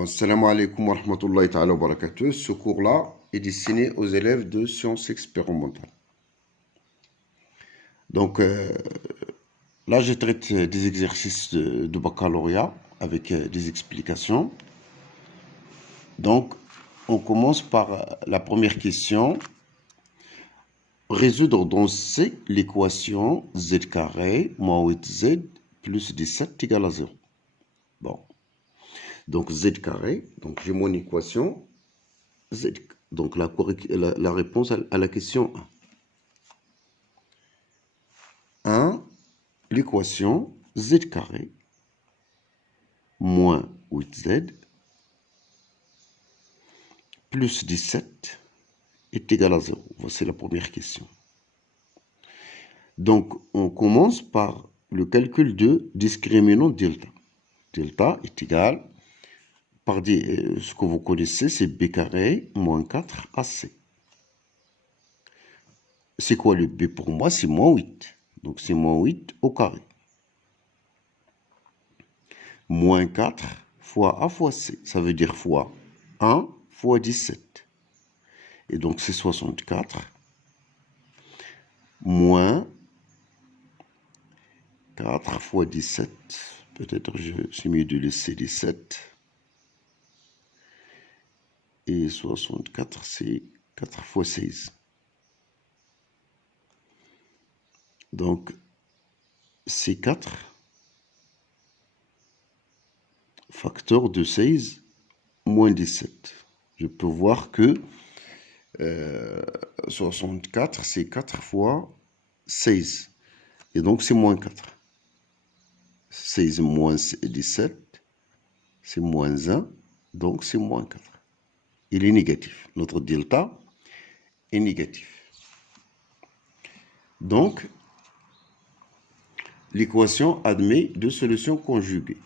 Bon, salam alaikum wa rahmatullahi ta'ala wa barakatuh. Ce cours-là est destiné aux élèves de sciences expérimentales. Donc là, je traite des exercices de baccalauréat avec des explications. Donc, on commence par la première question. Résoudre dans C l'équation z carré moins 8z plus 17 égale à 0. Bon. Donc z carré, donc j'ai mon équation z. Donc la réponse à la question 1. 1, l'équation z carré moins 8z plus 17 est égal à 0. Voici la première question. Donc on commence par le calcul de discriminant delta. Delta est égal par ce que vous connaissez, c'est b carré moins 4 ac. C'est quoi le b pour moi? C'est moins 8. Donc c'est moins 8 au carré. Moins 4 fois a fois c. Ça veut dire fois 1 fois 17. Et donc c'est 64. Moins 4 fois 17. Peut-être c'est mieux de laisser 17. Et 64, c'est 4 fois 16. Donc, c'est 4 facteur de 16 moins 17. Je peux voir que 64, c'est 4 fois 16. Et donc, c'est moins 4. 16 moins 17, c'est moins 1. Donc, c'est moins 4. Il est négatif. Notre delta est négatif. Donc, l'équation admet deux solutions conjuguées.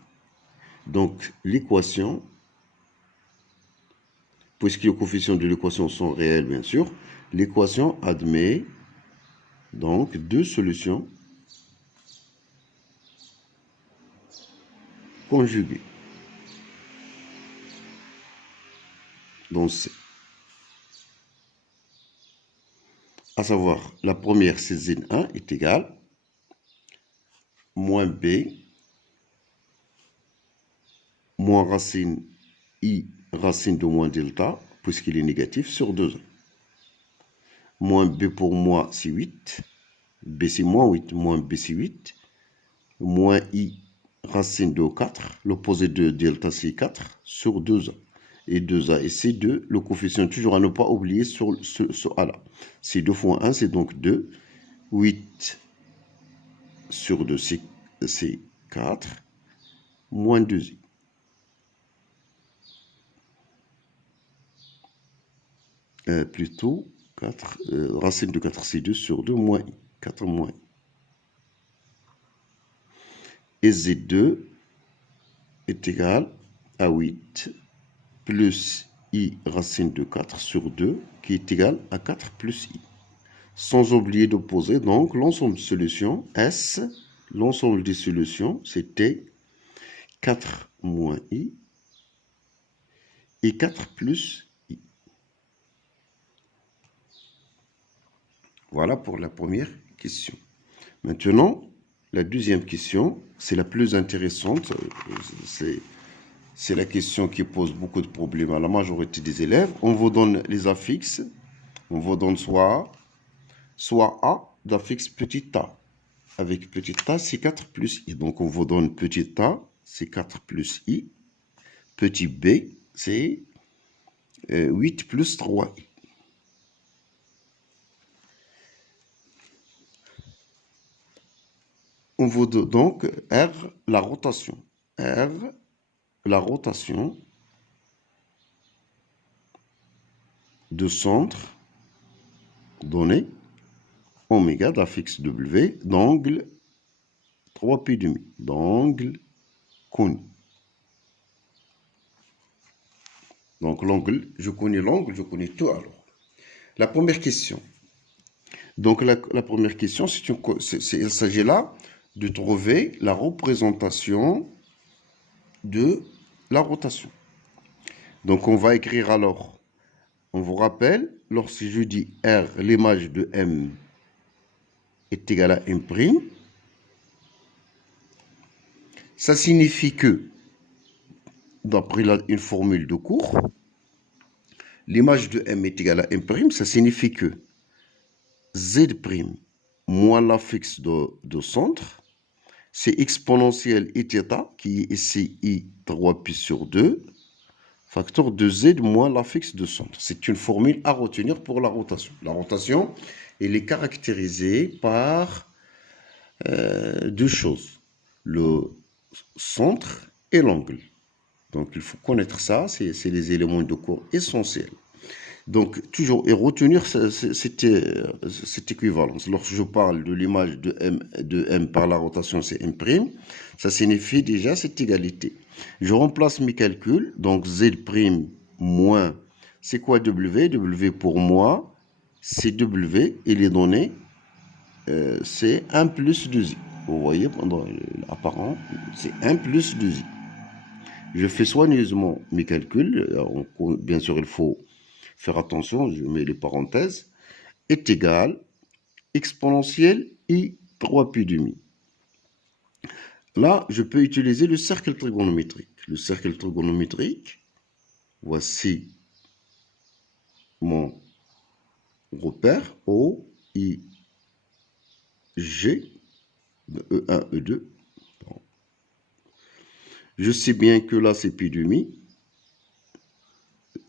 Donc, l'équation, puisque les coefficients de l'équation sont réels, bien sûr, l'équation admet donc deux solutions conjuguées. Donc, c'est à savoir, la première, c'est Z1 est égal moins B moins racine I racine de moins delta, puisqu'il est négatif, sur 2. Moins B pour moi, c'est 8. B, c'est moins 8. Moins B, c'est 8. Moins I racine de 4. L'opposé de delta, c'est 4 sur 2A. Et 2A et C2, le coefficient toujours à ne pas oublier sur ce A là. C'est 2 fois 1, c'est donc 2. 8 sur 2, c'est 4. Moins 2i. Plutôt 4, racine de 4, c'est 2 sur 2 moins i. 4 moins i. Et Z2 est égal à 8 plus i racine de 4 sur 2 qui est égal à 4 plus i. Sans oublier d'opposer donc l'ensemble de solutions S, l'ensemble des solutions c'était 4 moins i et 4 plus i. Voilà pour la première question. Maintenant, la deuxième question, c'est la plus intéressante. C'est la question qui pose beaucoup de problèmes à la majorité des élèves. On vous donne les affixes. On vous donne soit A d'affixe petit a. Avec petit a, c'est 4 plus i. Donc, on vous donne petit a, c'est 4 plus i. Petit b, c'est 8 plus 3i. On vous donne donc R, la rotation. R, la rotation de centre donné oméga d'affixe W d'angle 3π², d'angle connu. Donc l'angle, je connais l'angle, je connais tout alors. La première question. Donc la première question, il s'agit là de trouver la représentation de la rotation. Donc, on va écrire alors. On vous rappelle, lorsque je dis R, l'image de M est égale à M', ça signifie que, d'après une formule de cours, l'image de M est égale à M', ça signifie que Z' moins l'affixe de centre, c'est exponentielle Iθ, qui est ici I 3π sur 2, facteur de Z moins l'affixe de centre. C'est une formule à retenir pour la rotation. La rotation, elle est caractérisée par deux choses, le centre et l'angle. Donc, il faut connaître ça, c'est les éléments de cours essentiels. Donc, toujours, et retenir cette équivalence. Lorsque je parle de l'image de M par la rotation, c'est M', ça signifie déjà cette égalité. Je remplace mes calculs, donc Z' moins, c'est quoi W? W pour moi, c'est W, et les données, c'est 1 plus 2i. Vous voyez, pendant l'apparent, c'est 1 plus 2i. Je fais soigneusement mes calculs, bien sûr, il faut faire attention, je mets les parenthèses, est égal exponentielle I 3π². Là, je peux utiliser le cercle trigonométrique. Le cercle trigonométrique, voici mon repère O, I, G, E1, E2. Bon. Je sais bien que là, c'est π²,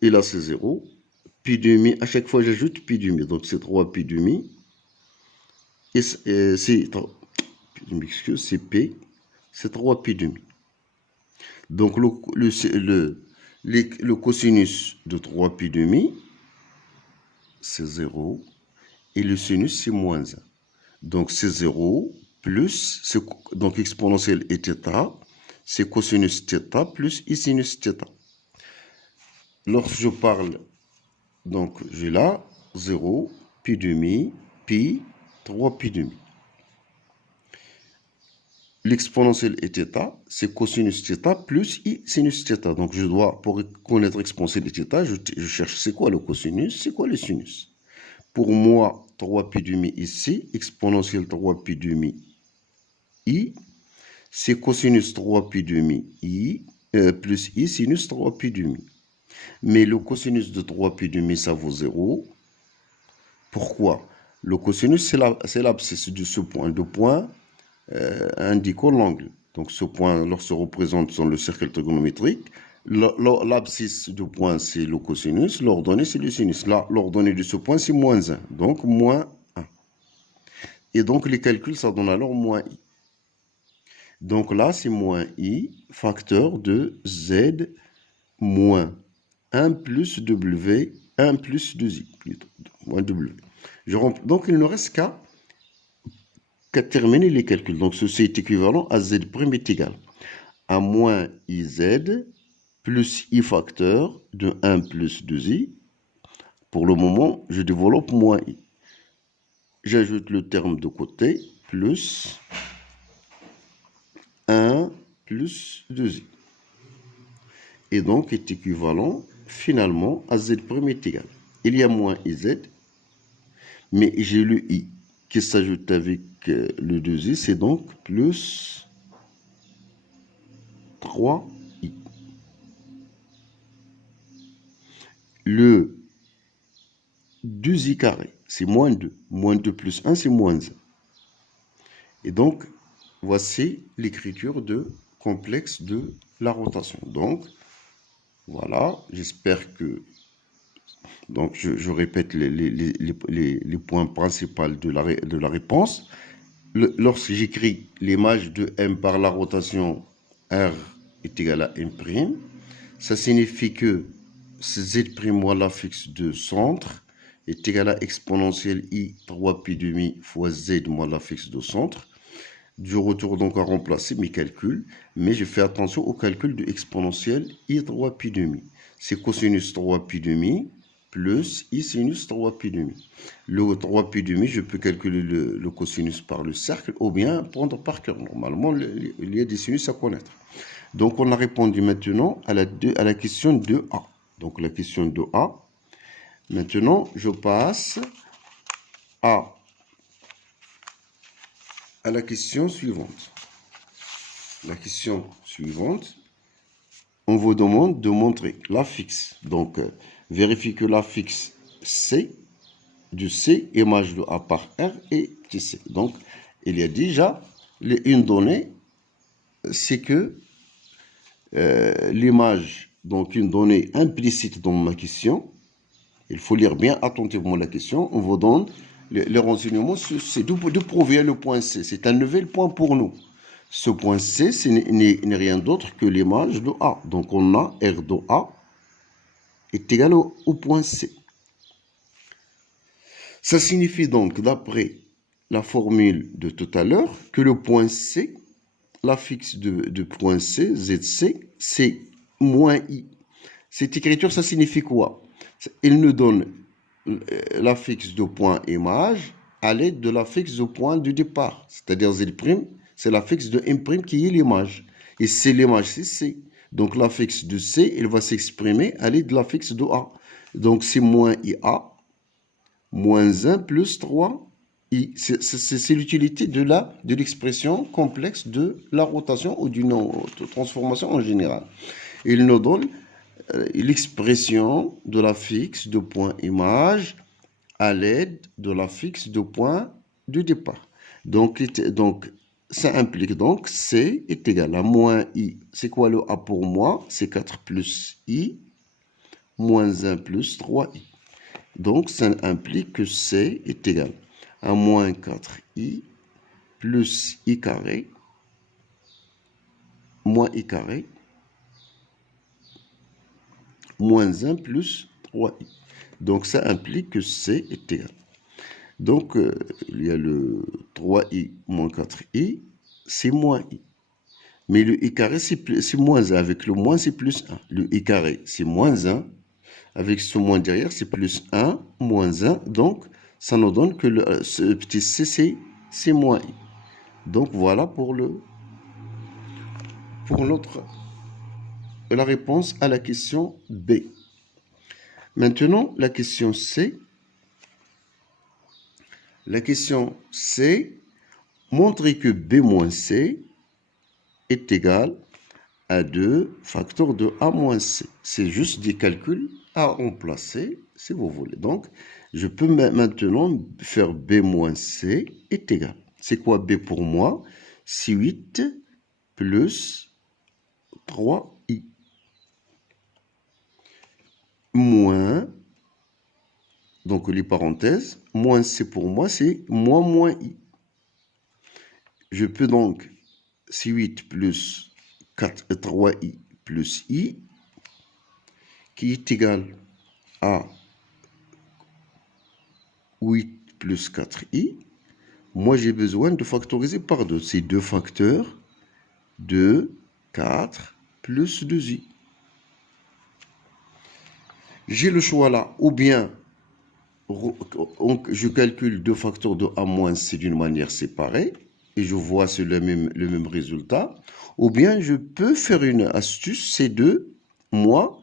et là, c'est 0. π², à chaque fois, j'ajoute π², donc c'est 3π². Et c'est P, c'est 3π². Donc, le cosinus de 3π², c'est 0. Et le sinus, c'est moins 1. Donc, c'est 0 plus, donc exponentielle est θ, c'est cosinus θ plus I sinus θ. Lorsque je parle, donc j'ai là 0, π², pi, 3π². L'exponentielle est θ, c'est cosinus θ plus I sinus θ. Donc je dois, pour connaître l'exponentielle est θ, je cherche c'est quoi le cosinus, c'est quoi le sinus. Pour moi, 3π² ici, exponentielle 3π² I, c'est cosinus 3π² I plus I sinus 3π². Mais le cosinus de 3π², ça vaut 0. Pourquoi? Le cosinus, c'est l'abscisse de ce point. De point indiquant l'angle. Donc ce point, lorsque se représente dans le cercle trigonométrique, l'abscisse de point, c'est le cosinus, l'ordonnée, c'est le sinus. Là, l'ordonnée de ce point, c'est moins 1. Donc, moins 1. Et donc, les calculs, ça donne alors moins i. Donc là, c'est moins i, facteur de z moins 1 plus w, 1 plus 2i, plutôt, moins w. Donc, il ne reste qu'à terminer les calculs. Donc, ceci est équivalent à z' est égal à moins iz plus i facteur de 1 plus 2i. Pour le moment, je développe moins i. J'ajoute le terme de côté, plus 1 plus 2i. Et donc, est équivalent finalement à z' est égal. Il y a moins iz, mais j'ai le i qui s'ajoute avec le 2i, c'est donc plus 3i. Le 2i carré, c'est moins 2. Moins 2 plus 1, c'est moins 1. Et donc, voici l'écriture de complexe de la rotation. Donc, voilà, j'espère que... Donc, je répète les points principaux de la réponse. Lorsque j'écris l'image de M par la rotation R est égal à M', ça signifie que Z' moins l'affixe de centre est égal à exponentielle I 3π² fois Z moins l'affixe de centre. Je retourne donc à remplacer mes calculs, mais je fais attention au calcul de exponentielle I 3π². C'est cosinus 3π² plus I sinus 3π². Le 3π², je peux calculer le cosinus par le cercle ou bien prendre par cœur. Normalement, il y a des sinus à connaître. Donc, on a répondu maintenant à la question 2A. Donc la question de A. Maintenant, je passe à la question suivante. La question suivante, on vous demande de montrer l'affixe. Donc, vérifiez que l'affixe C du C, image de A par R et petit c. Donc, il y a déjà une donnée, c'est que l'image, donc une donnée implicite dans ma question, il faut lire bien attentivement la question, on vous donne les renseignements, c'est de prouver le point C, c'est un nouvel point pour nous. Ce point C, ce n'est rien d'autre que l'image de A. Donc on a R de A est égal au point C. Ça signifie donc, d'après la formule de tout à l'heure, que le point C, l'affixe de point C, ZC, c'est moins I. Cette écriture, ça signifie quoi? Il nous donne l'affixe de point image à l'aide de l'affixe de point du départ. C'est-à-dire Z', c'est l'affixe de M' qui est l'image. Et c'est l'image, c'est C. Donc l'affixe de C, il va s'exprimer à l'aide de l'affixe de A. Donc c'est moins IA, moins 1 plus 3I. C'est l'utilité de l'expression complexe de la rotation ou d'une transformation en général. Il nous donne l'expression de l'affixe de point image à l'aide de l'affixe de point du départ. Donc, ça implique donc C est égal à moins I. C'est quoi le A pour moi? C'est 4 plus I moins 1 plus 3I. Donc, ça implique que C est égal à moins 4I plus I carré moins I carré moins 1 plus 3i. Donc, ça implique que C est égal. Donc, il y a le 3i moins 4i, c'est moins i. Mais le i carré, c'est moins 1. Avec le moins, c'est plus 1. Le i carré, c'est moins 1. Avec ce moins derrière, c'est plus 1, moins 1. Donc, ça nous donne que ce petit c, c'est moins i. Donc, voilà pour l'autre, la réponse à la question B. Maintenant, la question C. La question C, montrer que B moins C est égal à 2 facteurs de A moins C. C'est juste des calculs à remplacer, si vous voulez. Donc, je peux maintenant faire B moins C est égal. C'est quoi B pour moi? C'est 8 plus 3i. Moins, donc les parenthèses, moins C pour moi, c'est moins i. Je peux donc, c'est 8 plus 3i plus i, qui est égal à 8 plus 4i. Moi, j'ai besoin de factoriser par 2. C'est 2 facteurs de 4 plus 2i. J'ai le choix là, ou bien je calcule 2 facteurs de a moins c d'une manière séparée, et je vois c'est le même résultat, ou bien je peux faire une astuce, c'est de moi,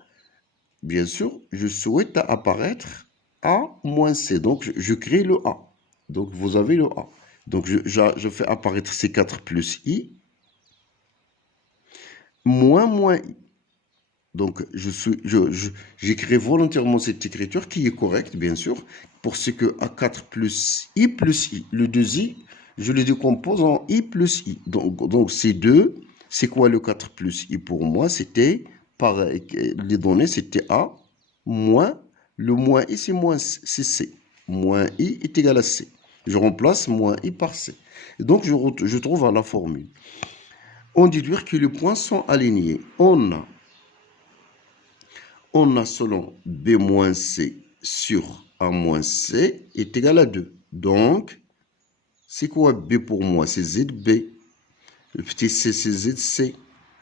bien sûr, je souhaite apparaître a moins c, donc je crée le a. Donc vous avez le a. Donc je fais apparaître c4 plus i, moins i. Donc, j'écris volontairement cette écriture qui est correcte, bien sûr, pour ce que A4 plus I, le 2I, je le décompose en I plus I. Donc ces deux, c'est quoi le 4 plus I pour moi? C'était, par les données, c'était A moins, le moins I, c'est C. Moins I est égal à C. Je remplace moins I par C. Et donc, je trouve à la formule. On déduire que les points sont alignés. On a selon B moins C sur A moins C est égal à 2. Donc, c'est quoi B pour moi? C'est ZB. Le petit c, c'est ZC.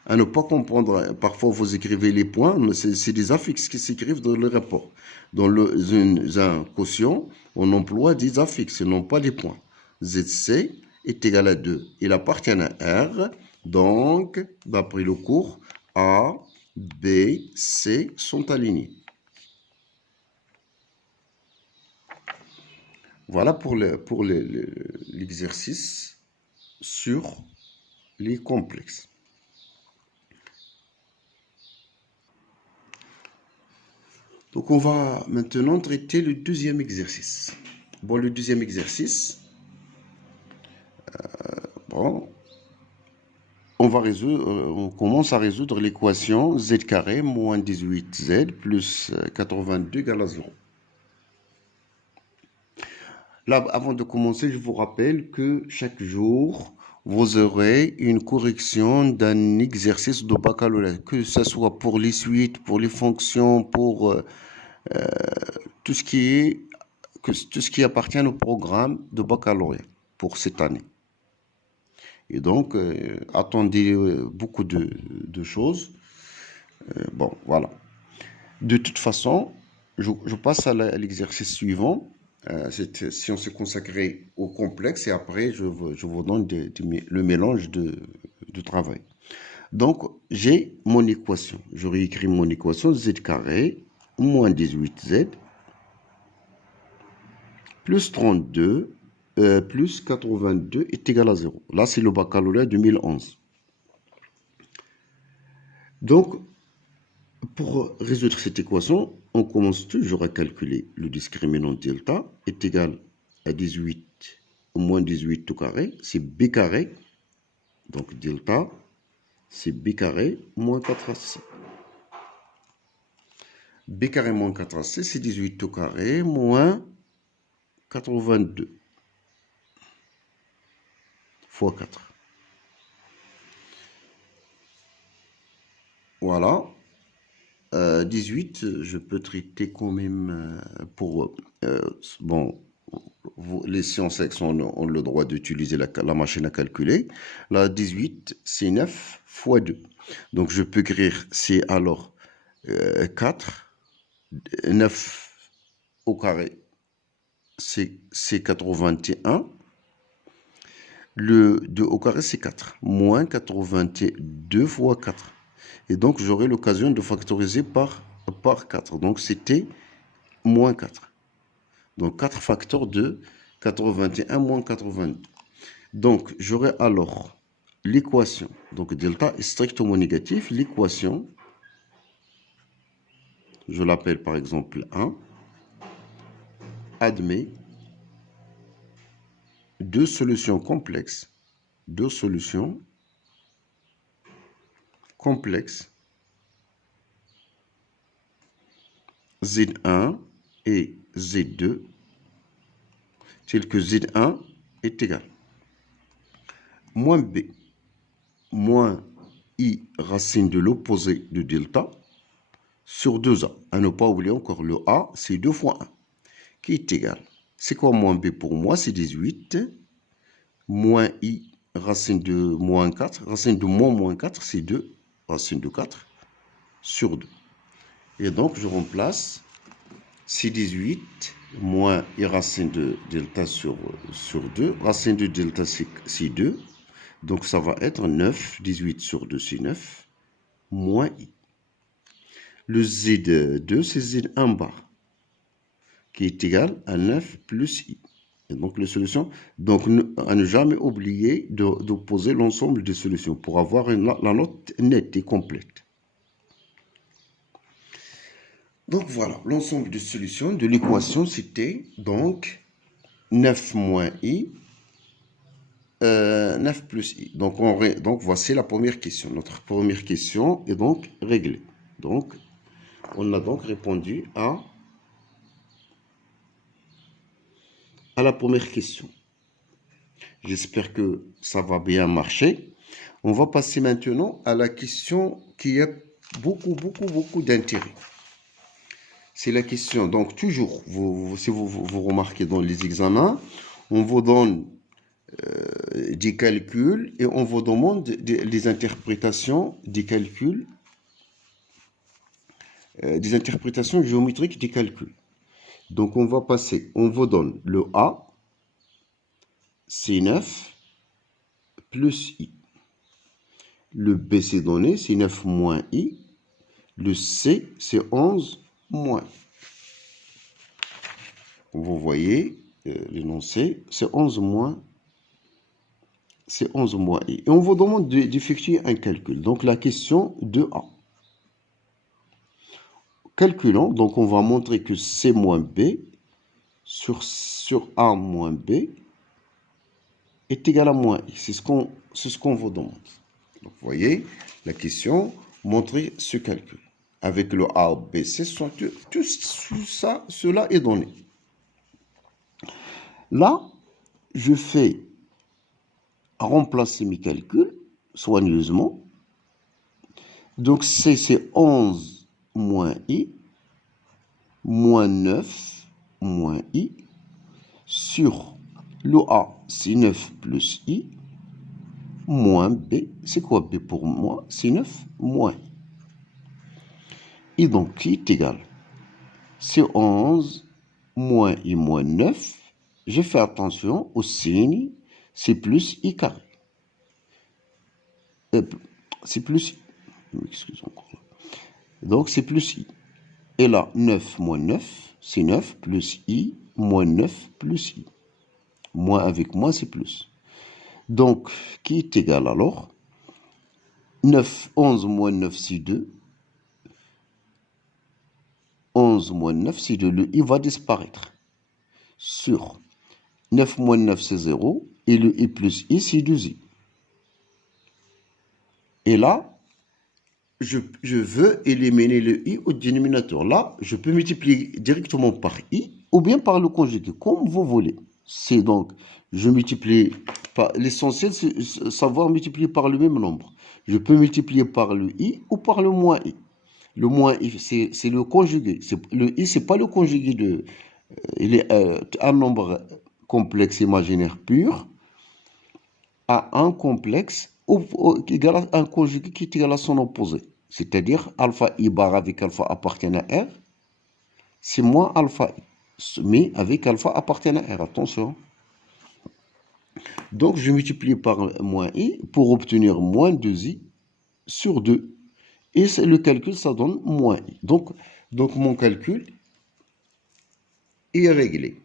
À ne pas comprendre, parfois vous écrivez les points, c'est des affixes qui s'écrivent dans le rapport. Dans un quotient, on emploie des affixes, non pas des points. ZC est égal à 2. Il appartient à R. Donc, d'après le cours, A, B, C sont alignés. Voilà pour l'exercice sur les complexes. Donc, on va maintenant traiter le deuxième exercice. Bon, le deuxième exercice, bon, on commence à résoudre l'équation z carré moins 18z plus 82 égale à 0. Là, avant de commencer, je vous rappelle que chaque jour, vous aurez une correction d'un exercice de baccalauréat, que ce soit pour les suites, pour les fonctions, pour tout ce qui appartient au programme de baccalauréat pour cette année. Et donc, attendez beaucoup de choses. Bon, voilà. De toute façon, je passe à l'exercice suivant. Cette science est consacrée au complexe et après, je vous donne le mélange de travail. Donc, j'ai mon équation. Je réécris mon équation z carré moins 18z plus 32 plus 82 est égal à 0. Là, c'est le baccalauréat 2011. Donc, pour résoudre cette équation, on commence toujours à calculer le discriminant delta est égal à 18 moins 18 tout carré, c'est b carré. Donc, delta, c'est b carré moins 4ac. b carré moins 4ac, c'est 18 tout carré moins 82 fois 4. Voilà. 18, je peux traiter quand même pour... bon, les sciences ont le droit d'utiliser la machine à calculer. Là, 18, c'est 9 fois 2. Donc, je peux écrire, c'est alors 4. 9 au carré, c'est 81. Le 2 au carré, c'est 4. Moins 82 fois 4. Et donc, j'aurai l'occasion de factoriser par 4. Donc, c'était moins 4. Donc, 4 facteurs de 81 moins 82. Donc, j'aurai alors l'équation. Donc, delta est strictement négatif. L'équation, je l'appelle par exemple 1, admet deux solutions complexes. Deux solutions complexes Z1 et Z2 tel que Z1 est égal moins B moins I racine de l'opposé de delta sur 2A. À ne pas oublier encore le A, c'est 2 fois 1 qui est égal. C'est quoi moins B pour moi? C'est 18 moins I racine de moins 4. Racine de moins 4, c'est 2 racine de 4 sur 2. Et donc, je remplace C18 moins I racine de delta sur 2. Racine de delta, c'est 2. Donc, ça va être 9. 18 sur 2, c'est 9. Moins I. Le Z2, c'est Z1 bar, qui est égal à 9 plus I. Et donc, les solutions. Donc, à ne jamais oublier d'opposer l'ensemble des solutions pour avoir la note nette et complète. Donc voilà, l'ensemble des solutions de l'équation, c'était donc 9 moins I, 9 plus I. Donc voici la première question. Notre première question est donc réglée. Donc, on a donc répondu à la première question. J'espère que ça va bien marcher. On va passer maintenant à la question qui a beaucoup d'intérêt. C'est la question, donc toujours, si vous remarquez dans les examens, on vous donne des calculs et on vous demande des interprétations des calculs, des interprétations géométriques des calculs. Donc on va passer, on vous donne le A, c'est 9 plus I. Le B c'est donné, c'est 9 moins I. Le C c'est 11 moins. Vous voyez, l'énoncé, c'est 11 moins I. Et on vous demande d'effectuer un calcul. Donc la question 2A. Calculons, donc on va montrer que C moins B sur A moins B est égal à moins I. C'est ce qu'on vous demande. Donc vous voyez, la question, montrer ce calcul. Avec le A, B, C, tout ça, cela est donné. Là, je fais remplacer mes calculs soigneusement. Donc C, c'est 11 moins I, moins 9 moins I, sur le A, c'est 9 plus I, moins B. C'est quoi B pour moi? C'est 9 moins I. Et donc, qui est égal? C'est 11 moins I moins 9. Je fais attention au signe, c'est plus I carré. C'est plus I. Excusez encore. Donc, c'est plus I. Et là, 9 moins 9, c'est 9 plus I moins 9 plus I. Moins avec moins, c'est plus. Donc, qui est égal alors? 11 moins 9, c'est 2. 11 moins 9, c'est 2. Le I va disparaître. Sur 9 moins 9, c'est 0. Et le I plus I, c'est 2I. Et là, je veux éliminer le I au dénominateur. Là, je peux multiplier directement par I ou bien par le conjugué, comme vous voulez. C'est donc, je multiplie par... L'essentiel, c'est savoir multiplier par le même nombre. Je peux multiplier par le I ou par le moins I. Le moins I, c'est le conjugué. Le I, c'est pas le conjugué de... il est un nombre complexe imaginaire pur à un complexe égal à un conjugué qui est égal à son opposé. C'est-à-dire alpha I bar avec alpha appartient à R, c'est moins alpha I, mais avec alpha appartient à R. Attention. Donc, je multiplie par moins I pour obtenir moins 2I sur 2. Et le calcul, ça donne moins I. Donc mon calcul est réglé.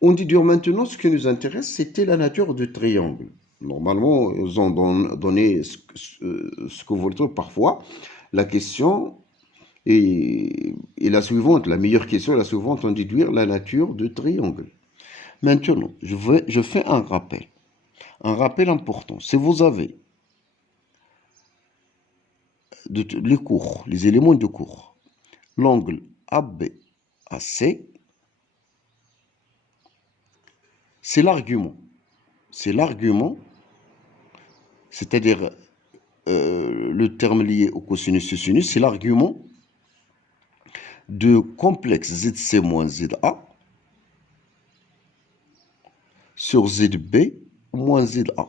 On déduit maintenant, ce qui nous intéresse, c'était la nature du triangle. Normalement, ils ont donné ce que vous voulez trouver. Parfois, la question est la suivante. La meilleure question est la suivante, on déduire la nature du triangle. Maintenant, je fais un rappel. Un rappel important. Si vous avez les cours, les éléments de cours, l'angle AB AC, c'est l'argument. C'est l'argument, c'est-à-dire le terme lié au cosinus et sinus, c'est l'argument de complexe ZC moins ZA sur ZB moins ZA,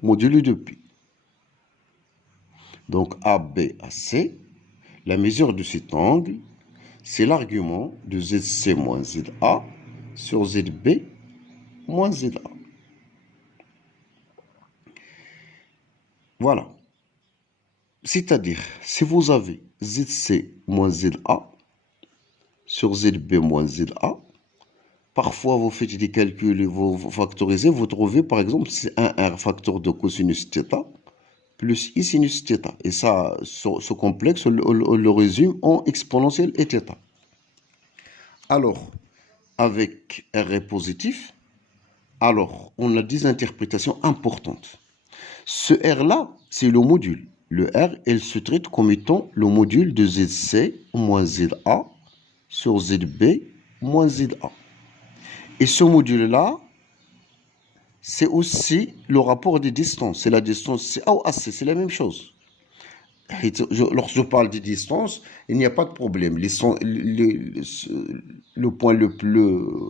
modulo de pi. Donc AB à C, la mesure de cet angle, c'est l'argument de ZC moins ZA sur ZB moins ZA. Voilà. C'est-à-dire, si vous avez ZC moins ZA sur ZB moins ZA, parfois vous faites des calculs et vous factorisez, vous trouvez par exemple c'est un R facteur de cosinus θ plus I sinus θ. Et ça, ce complexe, on le résume en exponentielle et θ. Alors, avec R est positif, alors on a des interprétations importantes. Ce R-là, c'est le module. Le R, elle se traite comme étant le module de ZC moins ZA sur ZB moins ZA. Et ce module-là, c'est aussi le rapport des distances. C'est la distance CA ou AC, c'est la même chose. Lorsque je parle des distances, il n'y a pas de problème. Le point le plus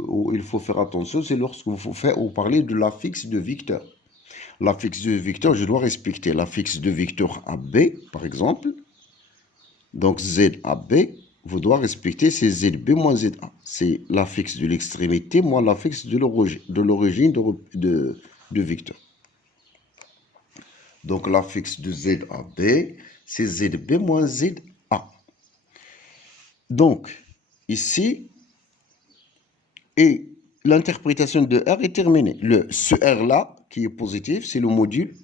où il faut faire attention, c'est lorsque vous parlez de l'affixe de Victor. L'affixe de Victor, je dois respecter l'affixe de Victor AB, par exemple. Donc ZAB, vous devez respecter c'est ZB moins ZA. C'est l'affixe de l'extrémité moins l'affixe de l'origine de Victor. Donc l'affixe de ZAB, c'est ZB moins ZA. Donc, ici, et l'interprétation de R est terminée. Ce R-là, qui est positif, c'est le module.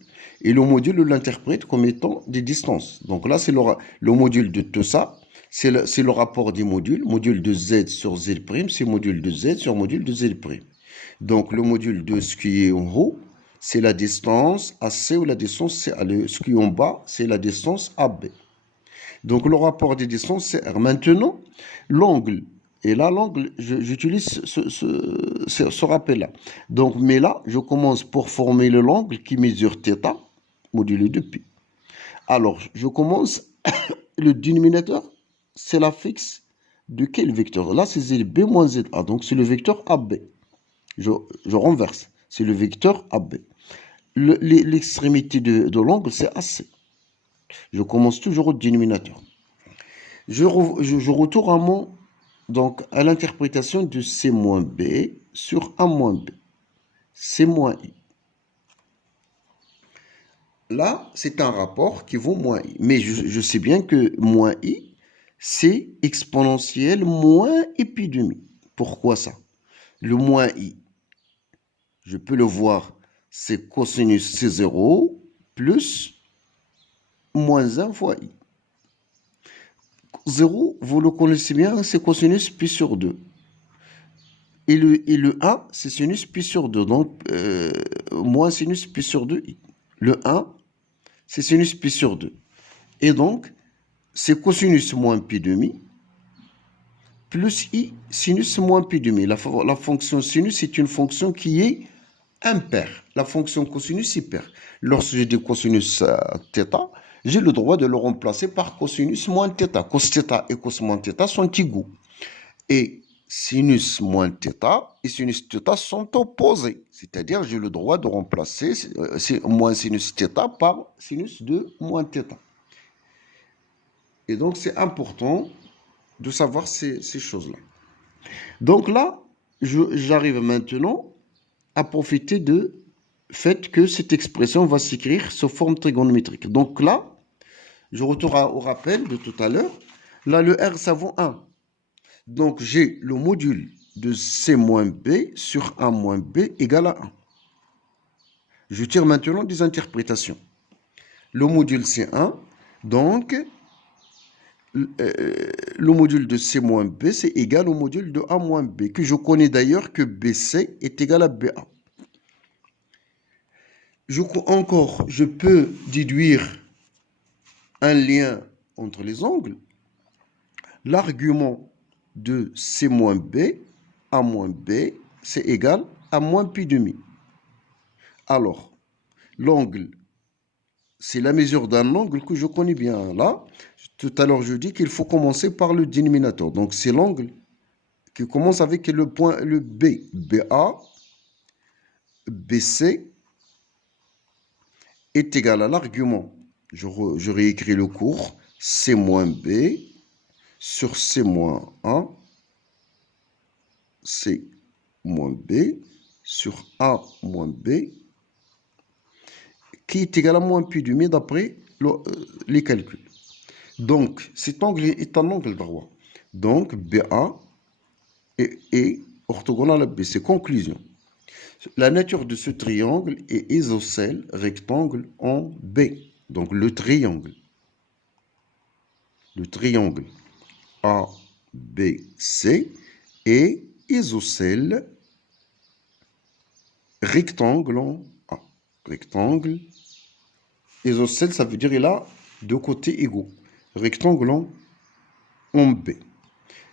Et le module, on l'interprète comme étant des distances. Donc là, c'est le module de tout ça. C'est le rapport des modules. Module de Z sur Z', c'est module de Z sur module de Z'. Donc le module de ce qui est en haut, c'est la distance AC ou la distance CA. Ce qui est en bas, c'est la distance AB. Donc le rapport des distances, c'est R. Maintenant, l'angle. Et là, l'angle, j'utilise ce rappel-là. Donc, mais là, je commence pour formuler l'angle qui mesure θ, modulé de pi. Alors, je commence, le dénominateur, c'est la fixe de quel vecteur? Là, c'est ZB moins ZA. Donc, c'est le vecteur AB. Je renverse. C'est le vecteur AB. L'extrémité de l'angle, c'est AC. Je commence toujours au dénominateur. Je retourne à l'interprétation de C moins B sur A moins B. C moins I. Là, c'est un rapport qui vaut moins I. Mais je sais bien que moins I, c'est exponentielle moins et pi demi. Pourquoi ça? Le moins I, je peux le voir, c'est cosinus C0 plus moins 1 fois I. 0, vous le connaissez bien, c'est cosinus pi sur 2. Et le 1, c'est sinus pi sur 2. Donc, moins sinus pi sur 2i. Le 1, c'est sinus pi sur 2. Et donc, c'est cosinus moins pi demi plus i sinus moins pi demi. La fonction sinus est une fonction qui est impaire. La fonction cosinus est paire. Lorsque je dis cosinus θ, j'ai le droit de le remplacer par cosinus moins θ. Cos θ et cos moins θ sont égaux. Et sinus moins θ et sinus θ sont opposés. C'est-à-dire, j'ai le droit de remplacer moins sinus θ par sinus de moins θ. Et donc, c'est important de savoir ces choses-là. Donc là, j'arrive maintenant à profiter de fait que cette expression va s'écrire sous forme trigonométrique. Donc là, je retourne au rappel de tout à l'heure. Là, le R, ça vaut 1. Donc, j'ai le module de C moins B sur A moins B égale à 1. Je tire maintenant des interprétations. Le module c'est 1. Donc, le module de C moins B, c'est égal au module de A moins B, que je connais d'ailleurs que BC est égal à BA. Je peux déduire un lien entre les angles. L'argument de C moins B, A moins B, c'est égal à moins pi demi. Alors, l'angle, c'est la mesure d'un angle que je connais bien. Là, tout à l'heure, je dis qu'il faut commencer par le dénominateur. Donc, c'est l'angle qui commence avec le point, le B. BA, BC est égal à l'argument. Je réécris le cours. C moins B sur C moins A, C moins B sur A moins B, qui est égal à moins pi demi d'après les calculs. Donc, cet angle est un angle droit. Donc, BA est orthogonal à BC. Conclusion. La nature de ce triangle est isocèle rectangle en B. Donc, le triangle ABC est isocèle rectangle en A. Rectangle. Isocèle, ça veut dire qu'il a deux côtés égaux. Rectangle en B.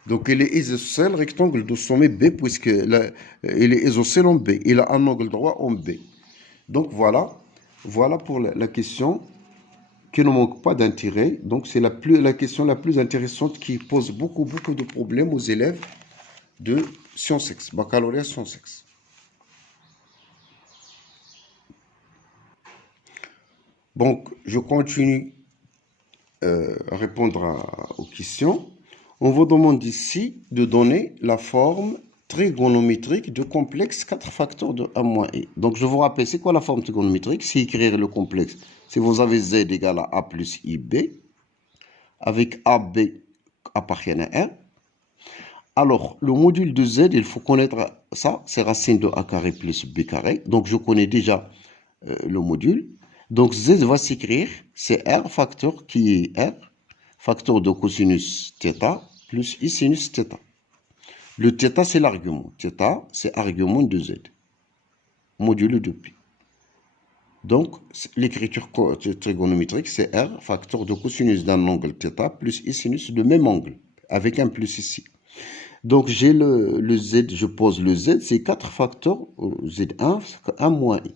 Donc, il est isocèle rectangle de sommet B, puisqu'il est isocèle en B. Il a un angle droit en B. Donc, voilà pour la question qui ne manque pas d'intérêt. Donc, c'est la question la plus intéressante qui pose beaucoup de problèmes aux élèves de sciences X, baccalauréat sciences X. Donc, je continue à répondre aux questions. On vous demande ici de donner la forme trigonométrique de complexe 4 facteurs de A moins I. Donc, je vous rappelle, c'est quoi la forme trigonométrique? C'est écrire le complexe. Si vous avez Z égale à A plus IB, avec AB appartient à R, Alors, le module de z, il faut connaître ça, c'est racine de a carré plus b carré. Donc, je connais déjà le module. Donc, z va s'écrire, c'est r facteur qui est r, facteur de cosinus θ plus i sinus θ. Le θ, c'est l'argument. Θ, c'est argument de z, module de pi. Donc, l'écriture trigonométrique, c'est r facteur de cosinus d'un angle θ plus i sinus de même angle, avec un plus ici. Donc, j'ai le z, je pose le z, c'est 4 facteurs, z1, 1 moins i.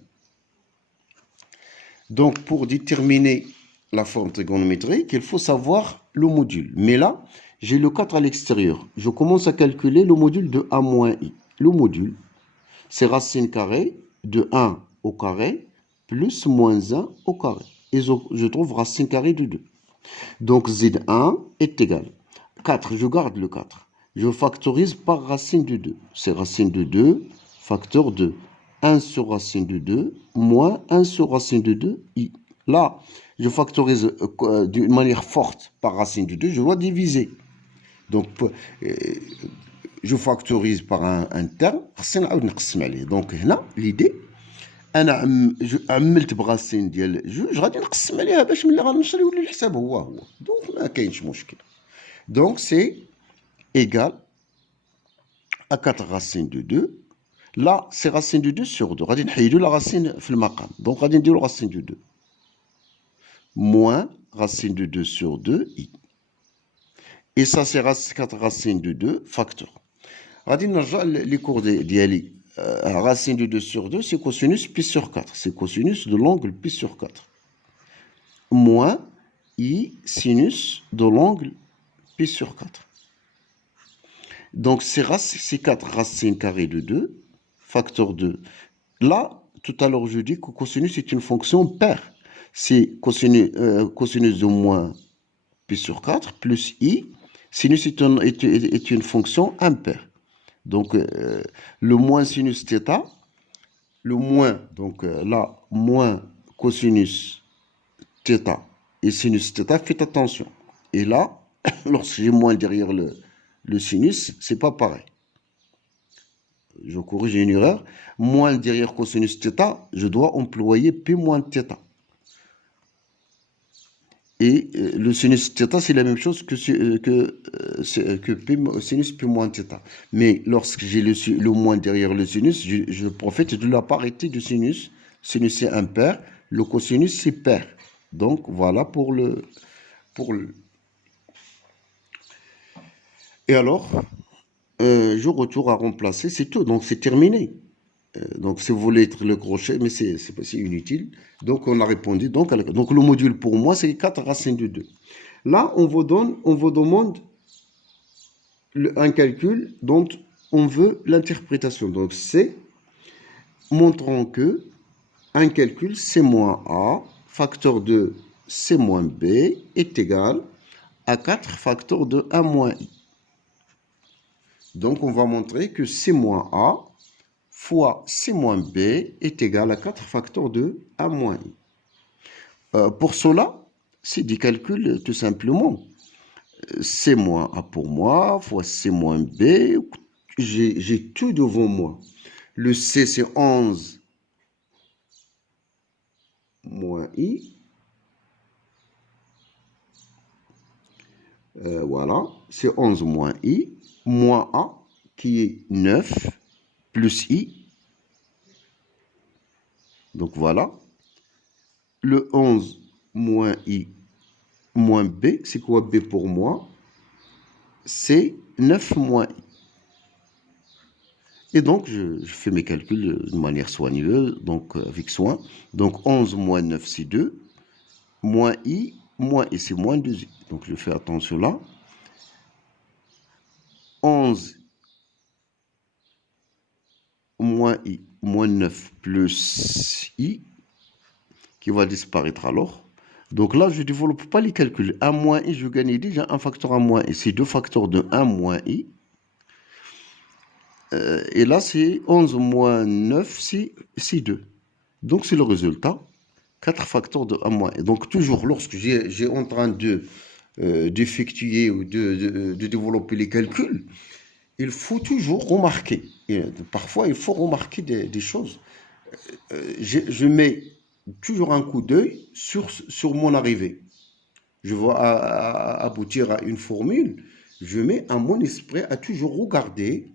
Donc, pour déterminer la forme trigonométrique, il faut savoir le module. Mais là, j'ai le 4 à l'extérieur. Je commence à calculer le module de a moins i. Le module, c'est racine carrée de 1 au carré plus moins 1 au carré. Et je trouve racine carrée de 2. Donc, z1 est égal. 4, je garde le 4. Je factorise par racine de 2. C'est racine de 2, facteur 2. 1 sur racine de 2, moins 1 sur racine de 2, i. Là, je factorise d'une manière forte par racine de 2, je dois diviser. Donc, je factorise par un terme. Donc, là, l'idée, انا عملت براسين ديال جوج غادي نقسم عليها باش ملي غنشري يولي الحساب هو دونك ما كاينش مشكل. Donc c'est égal à 4 racines de 2. Là, c'est racine de 2 sur 2. غادي نحيدو la racine في المقام. Donc غادي نديرو racine de 2. Moins racine de 2 sur 2 i. Et ça c'est 4 racines de 2 facteur. غادي نرجع les cours ديالي. Racine de 2 sur 2, c'est cosinus pi sur 4. C'est cosinus de l'angle pi sur 4. Moins i sinus de l'angle pi sur 4. Donc, c'est 4 racines carrées de 2, facteur 2. Là, tout à l'heure, je dis que cosinus est une fonction paire. C'est cosinus de moins pi sur 4 plus i. Sinus est une fonction impaire. Donc, le moins sinus θ, le moins, donc là, moins cosinus θ et sinus θ, faites attention. Et là, lorsque j'ai moins derrière le sinus, c'est pas pareil. Je corrige une erreur. Moins derrière cosinus θ, je dois employer P moins θ. Et le sinus θ, c'est la même chose que P, sinus P moins θ. Mais lorsque j'ai le moins derrière le sinus, je profite de la parité du sinus. Sinus c'est impair, le cosinus c'est pair. Donc voilà pour le... Et alors, je retourne à remplacer, c'est tout. Donc c'est terminé. Donc, si vous voulez être le crochet, mais c'est inutile. Donc, on a répondu. Donc, le module pour moi, c'est 4 racines de 2. Là, on vous demande un calcul dont on veut l'interprétation. Donc, c'est montrant que un calcul C moins A, facteur de C moins B est égal à 4 facteurs de 1 moins I. Donc, on va montrer que C moins A fois C moins B est égal à 4 facteurs de A moins I. Pour cela, c'est des calculs tout simplement. C moins A pour moi, fois C moins B, j'ai tout devant moi. Le C, c'est 11 moins I. Voilà, c'est 11 moins I, moins A, qui est 9, plus I. Donc voilà. Le 11 moins I moins B, c'est quoi B pour moi? C'est 9 moins I. Et donc, je fais mes calculs de manière soigneuse, donc avec soin. Donc 11 moins 9, c'est 2. Moins I, c'est moins 2I. Donc je fais attention là. 11 moins I, moins 9 plus I, qui va disparaître alors. Donc là, je ne développe pas les calculs. 1 moins I, je gagne déjà un facteur à moins I. C'est 2 facteurs de 1 moins I. Et là, c'est 11 moins 9, c'est 2. Donc, c'est le résultat. 4 facteurs de 1 moins I. Donc, toujours, lorsque j'ai en train d'effectuer ou de développer les calculs, il faut toujours remarquer. Et parfois, il faut remarquer des choses. Je mets toujours un coup d'œil sur mon arrivée. Je veux aboutir à une formule. Je mets à mon esprit à toujours regarder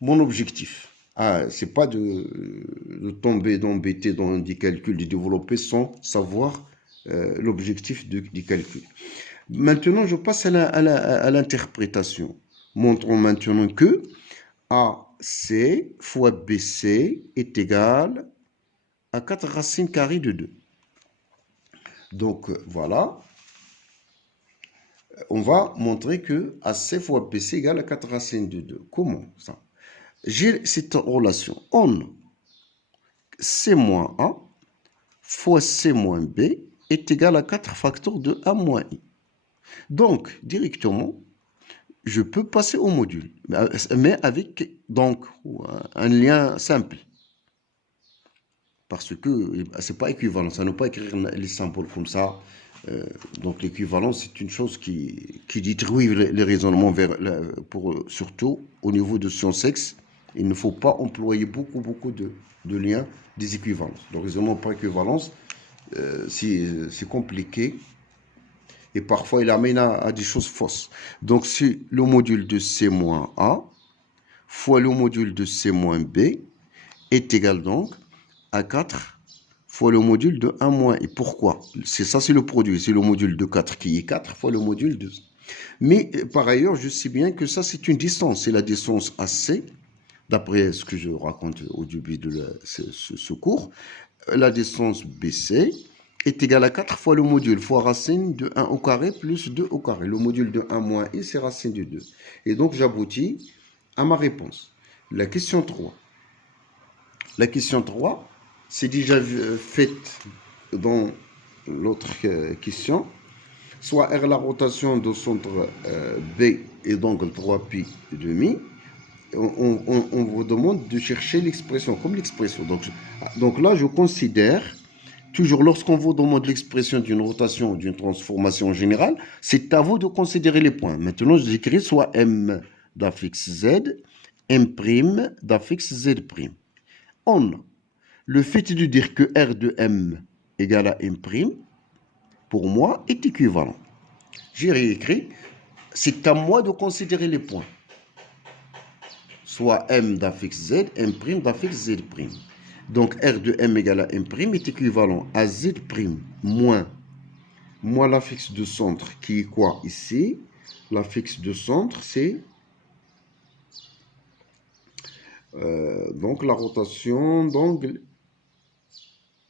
mon objectif. Ah, c'est pas d'embêter dans des calculs, de développer sans savoir l'objectif du calcul. Maintenant, je passe à l'interprétation. Montrons maintenant que AC fois BC est égal à 4 racines carrées de 2. Donc, voilà. On va montrer que AC fois BC égale à 4 racines de 2. Comment ça? J'ai cette relation. On C moins A fois C moins B est égal à 4 facteurs de A moins I. Donc, directement, je peux passer au module, mais avec donc un lien simple. Parce que ce n'est pas équivalent, ça ne peut pas écrire les symboles comme ça. Donc l'équivalence, c'est une chose qui détruit les raisonnements surtout au niveau de sciences X. Il ne faut pas employer beaucoup de liens des équivalences. Le raisonnement par équivalence, c'est compliqué. Et parfois, il amène à des choses fausses. Donc, c'est le module de C moins A fois le module de C moins B est égal donc à 4 fois le module de 1 moins I. Pourquoi? C'est ça, c'est le produit. C'est le module de 4 qui est 4 fois le module de... Mais par ailleurs, je sais bien que ça, c'est une distance. C'est la distance AC, d'après ce que je raconte au début de ce cours. La distance BC est égale à 4 fois le module fois racine de 1 au carré plus 2 au carré. Le module de 1 moins I, c'est racine de 2. Et donc, j'aboutis à ma réponse. La question 3. La question 3, c'est déjà faite dans l'autre question. Soit R la rotation de centre B et d'angle 3π demi. On vous demande de chercher l'expression, comme l'expression. Donc là, je considère, toujours lorsqu'on vous demande l'expression d'une rotation ou d'une transformation générale, c'est à vous de considérer les points. Maintenant, j'écris soit M d'affixe Z, M' d'affixe Z'. Le fait de dire que R de M égale à M', pour moi, est équivalent. J'ai réécrit, c'est à moi de considérer les points. Soit M d'affixe Z, M' d'affixe Z'. Donc R de M égale à M' est équivalent à Z' moins l'affixe de centre qui est quoi ici? L'affixe de centre, c'est donc la rotation d'angle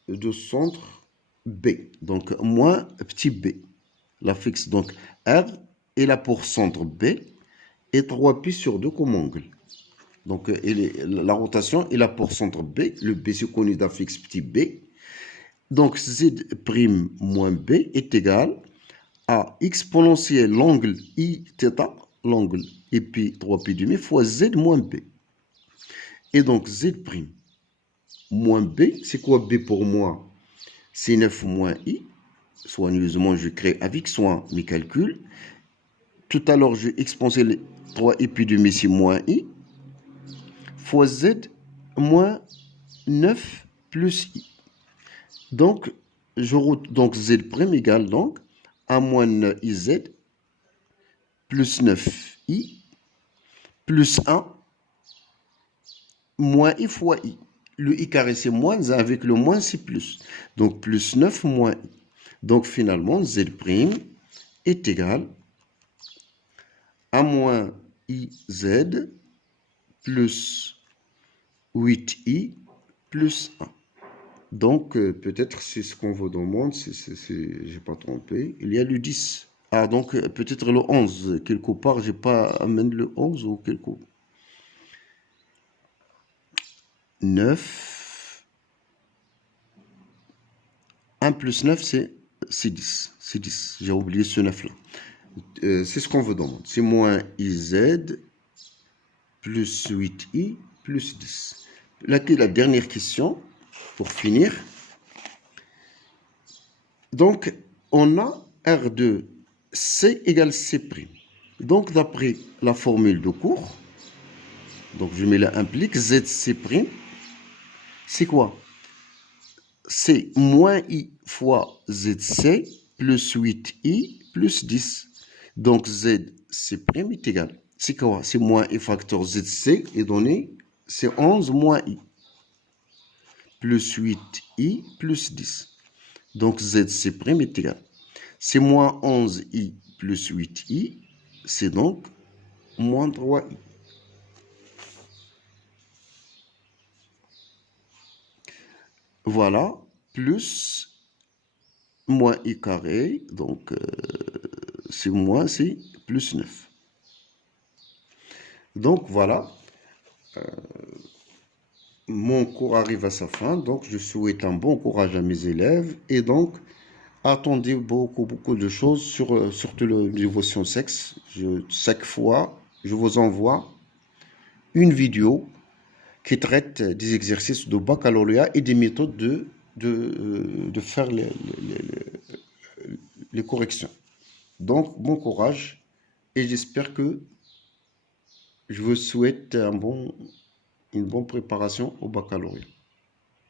de centre B. Donc moins petit b. L'affixe donc R est là pour centre B et 3π sur 2 comme angle. Donc la rotation est là pour centre B. Le B c'est connu d'affixe petit b. Donc Z' moins B est égal à exponentielle l'angle I θ, l'angle et pi 3π demi fois Z moins B. Et donc Z' moins B, c'est quoi B pour moi? C'est 9 moins I. Soigneusement, je crée avec soin mes calculs. Tout à l'heure, j'ai expansé les 3 et puis demi, c'est moins I, fois Z moins 9 plus I. Donc, donc Z' égale donc à moins IZ plus 9I plus 1 moins I fois I. Le I carré, c'est moins, avec le moins, c'est plus. Donc, plus 9 moins I. Donc, finalement, Z' est égal à moins IZ plus 8I plus 1. Donc, peut-être c'est ce qu'on vous demande, j'ai pas trompé. Il y a le 10. Ah, donc peut-être le 11. Quelque part, j'ai pas amené le 11 ou quelque part. 9. 1 plus 9, c'est 10. C'est 10. J'ai oublié ce 9-là. C'est ce qu'on vous demande. C'est moins IZ plus 8I plus 10. Là, la dernière question, pour finir. Donc, on a R de C égale C'. Donc, d'après la formule de cours, Donc, je mets là implique ZC'. C'est quoi? C'est moins I fois ZC plus 8I plus 10. Donc, ZC' est égal. C'est quoi? C'est moins I facteur ZC est donné, c'est 11 moins I. Plus 8I plus 10. Donc, ZC' est égal. C'est moins 11I plus 8I, c'est donc moins 3I. Voilà, plus moins I carré, donc c'est moins, c'est plus 9. Donc voilà, mon cours arrive à sa fin, donc je souhaite un bon courage à mes élèves et donc attendez beaucoup de choses surtout le niveau sciences. Chaque fois, je vous envoie une vidéo qui traite des exercices de baccalauréat et des méthodes de faire les corrections. Donc, bon courage et j'espère que je vous souhaite une bonne préparation au baccalauréat.